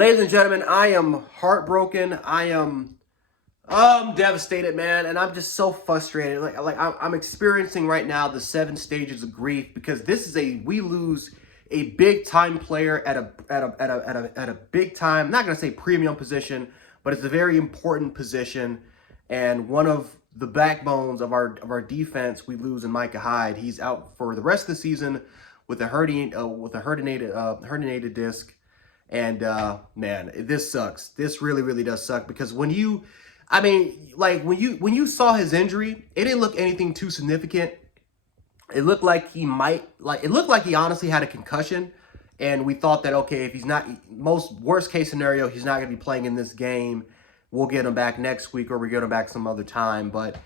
Ladies and gentlemen, I am heartbroken. I am devastated, man, and I'm just so frustrated. I'm experiencing right now the 7 stages of grief because this is we lose a big time player at a big time. I'm not gonna say premium position, but it's a very important position, and one of the backbones of our defense. We lose in Micah Hyde. He's out for the rest of the season with a herniated disc. And man, this sucks. This really, really does suck because when you saw his injury, it didn't look anything too significant. It looked like it looked like he honestly had a concussion, and we thought that okay, if he's not, most worst case scenario, he's not going to be playing in this game. We'll get him back next week, or we get him back some other time. But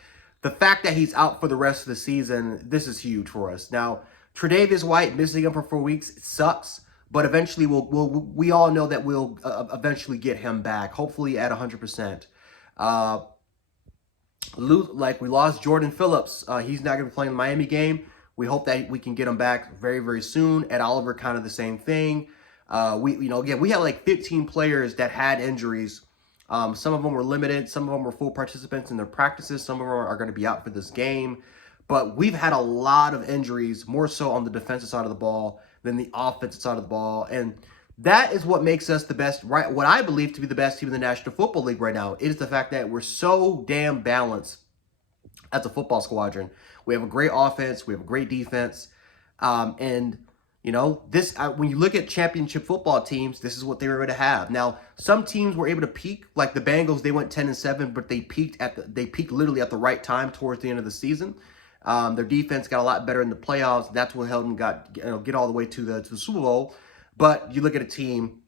the fact that he's out for the rest of the season, this is huge for us. Now, Tre'Davious White missing him for 4 weeks, it sucks. But eventually, we all know that we'll eventually get him back, hopefully at 100%. Like we lost Jordan Phillips. He's not going to be playing the Miami game. We hope that we can get him back very, very soon. Ed Oliver, kind of the same thing. Again, we had like 15 players that had injuries. Some of them were limited. Some of them were full participants in their practices. Some of them are going to be out for this game. But we've had a lot of injuries, more so on the defensive side of the ball than the offensive side of the ball. And that is what makes us the best, right? What I believe to be the best team in the National Football League right now. It is the fact that we're so damn balanced as a football squadron. We have a great offense. We have a great defense. And, when you look at championship football teams, this is what they were able to have. Now, some teams were able to peak, like the Bengals. They went 10-7, but they peaked literally at the right time towards the end of the season. Their defense got a lot better in the playoffs. That's what helped them get all the way to the Super Bowl. But you look at a team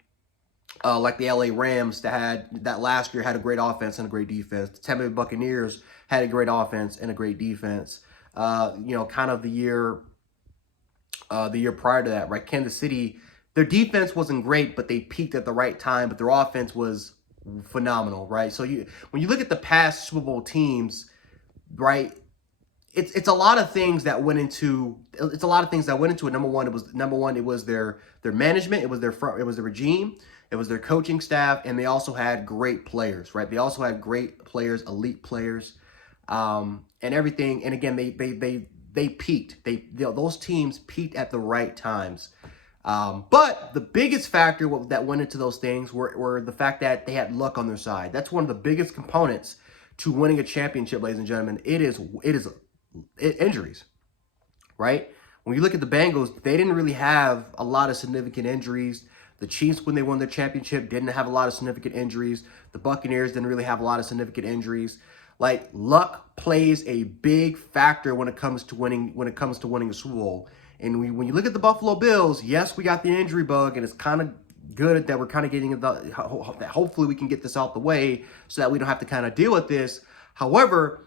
like the LA Rams that last year had a great offense and a great defense. The Tampa Bay Buccaneers had a great offense and a great defense. Kind of the year prior to that, right? Kansas City, their defense wasn't great, but they peaked at the right time. But their offense was phenomenal, right? So when you look at the past Super Bowl teams, right? It's a lot of things that went into it. Number one, it was their management, it was the regime, it was their coaching staff, and they also had great players, right? They also had great players, elite players, and everything. And again, they peaked. Those teams peaked at the right times. But the biggest factor that went into those things were the fact that they had luck on their side. That's one of the biggest components to winning a championship, ladies and gentlemen. It is injuries, right? When you look at the Bengals, they didn't really have a lot of significant injuries. The Chiefs, when they won their championship, didn't have a lot of significant injuries. The Buccaneers didn't really have a lot of significant injuries. Like, luck plays a big factor when it comes to winning a Super Bowl. And when you look at the Buffalo Bills, yes, we got the injury bug, and it's kind of good that we're kind of getting that. Hopefully, we can get this out the way so that we don't have to kind of deal with this. However,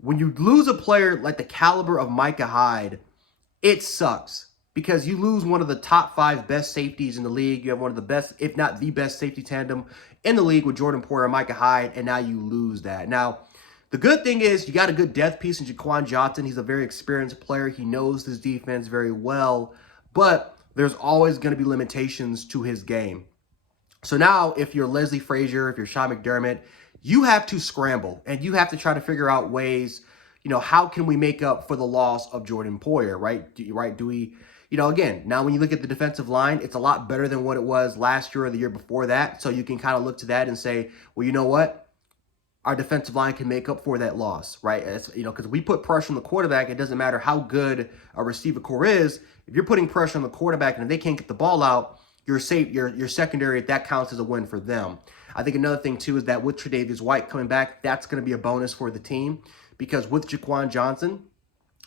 when you lose a player like the caliber of Micah Hyde, it sucks because you lose one of the top 5 best safeties in the league. You have one of the best, if not the best, safety tandem in the league with Jordan Poyer and Micah Hyde, and now you lose that. Now, the good thing is you got a good depth piece in Jaquan Johnson. He's a very experienced player. He knows his defense very well, but there's always going to be limitations to his game. So now, if you're Leslie Frazier, if you're Sean McDermott, you have to scramble, and you have to try to figure out ways, how can we make up for the loss of Jordan Poyer, right? Do we, again, now when you look at the defensive line, it's a lot better than what it was last year or the year before that. So you can kind of look to that and say, well, you know what? Our defensive line can make up for that loss, right? Because we put pressure on the quarterback. It doesn't matter how good a receiver core is. If you're putting pressure on the quarterback and if they can't get the ball out, your secondary, that counts as a win for them. I think another thing, too, is that with Tre'Davious White coming back, that's going to be a bonus for the team because with Jaquan Johnson,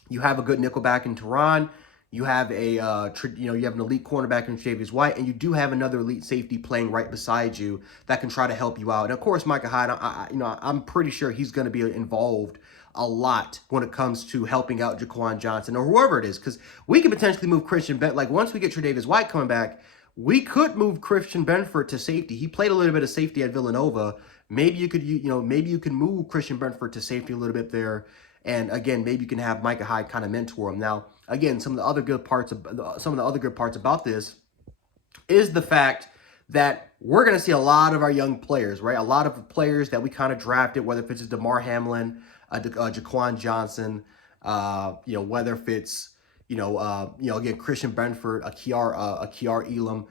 you have a good nickelback in Tehran. You have you have an elite cornerback in Tre'Davious White, and you do have another elite safety playing right beside you that can try to help you out. And, of course, Micah Hyde, I'm pretty sure he's going to be involved a lot when it comes to helping out Jaquan Johnson or whoever it is because we could potentially move Christian Benford. Like, once we get Tre'Davious White coming back, we could move Christian Benford to safety. He played a little bit of safety at Villanova. Maybe you can move Christian Benford to safety a little bit there. And again, maybe you can have Micah Hyde kind of mentor him. Now, again, some of the other good parts about this is the fact that we're going to see a lot of our young players, right? A lot of players that we kind of drafted, whether if it's DeMar Hamlin, Jaquan Johnson, whether if it's, again, Christian Benford, a Kiar Elam.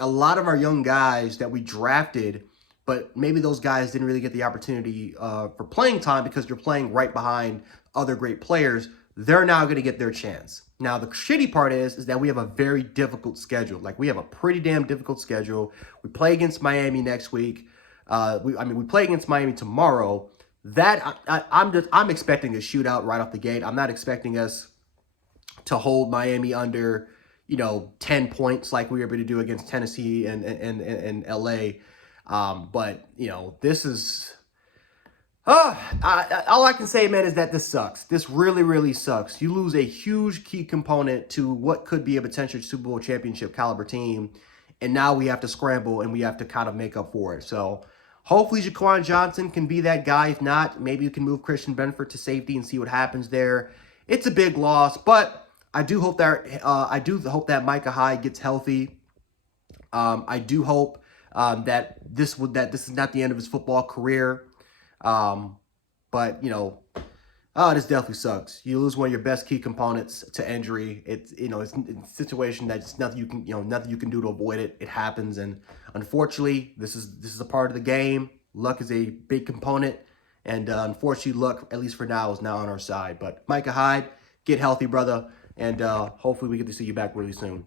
A lot of our young guys that we drafted, but maybe those guys didn't really get the opportunity for playing time because they're playing right behind other great players. They're now going to get their chance. Now, the shitty part is that we have a very difficult schedule. Like, we have a pretty damn difficult schedule. We play against Miami next week. We play against Miami tomorrow. I'm expecting a shootout right off the gate. I'm not expecting us to hold Miami under, 10 points like we were able to do against Tennessee and LA. But this is... all I can say, man, is that this sucks. This really, really sucks. You lose a huge key component to what could be a potential Super Bowl championship caliber team, and now we have to scramble and we have to kind of make up for it. So hopefully Jaquan Johnson can be that guy. If not, maybe you can move Christian Benford to safety and see what happens there. It's a big loss, but I do hope that Micah Hyde gets healthy. I do hope that this is not the end of his football career. But this definitely sucks. You lose one of your best key components to injury. It's a situation that's nothing you can do to avoid it. It happens, and unfortunately, this is a part of the game. Luck is a big component, and unfortunately, luck, at least for now, is now on our side. But Micah Hyde, get healthy, brother, and hopefully we get to see you back really soon.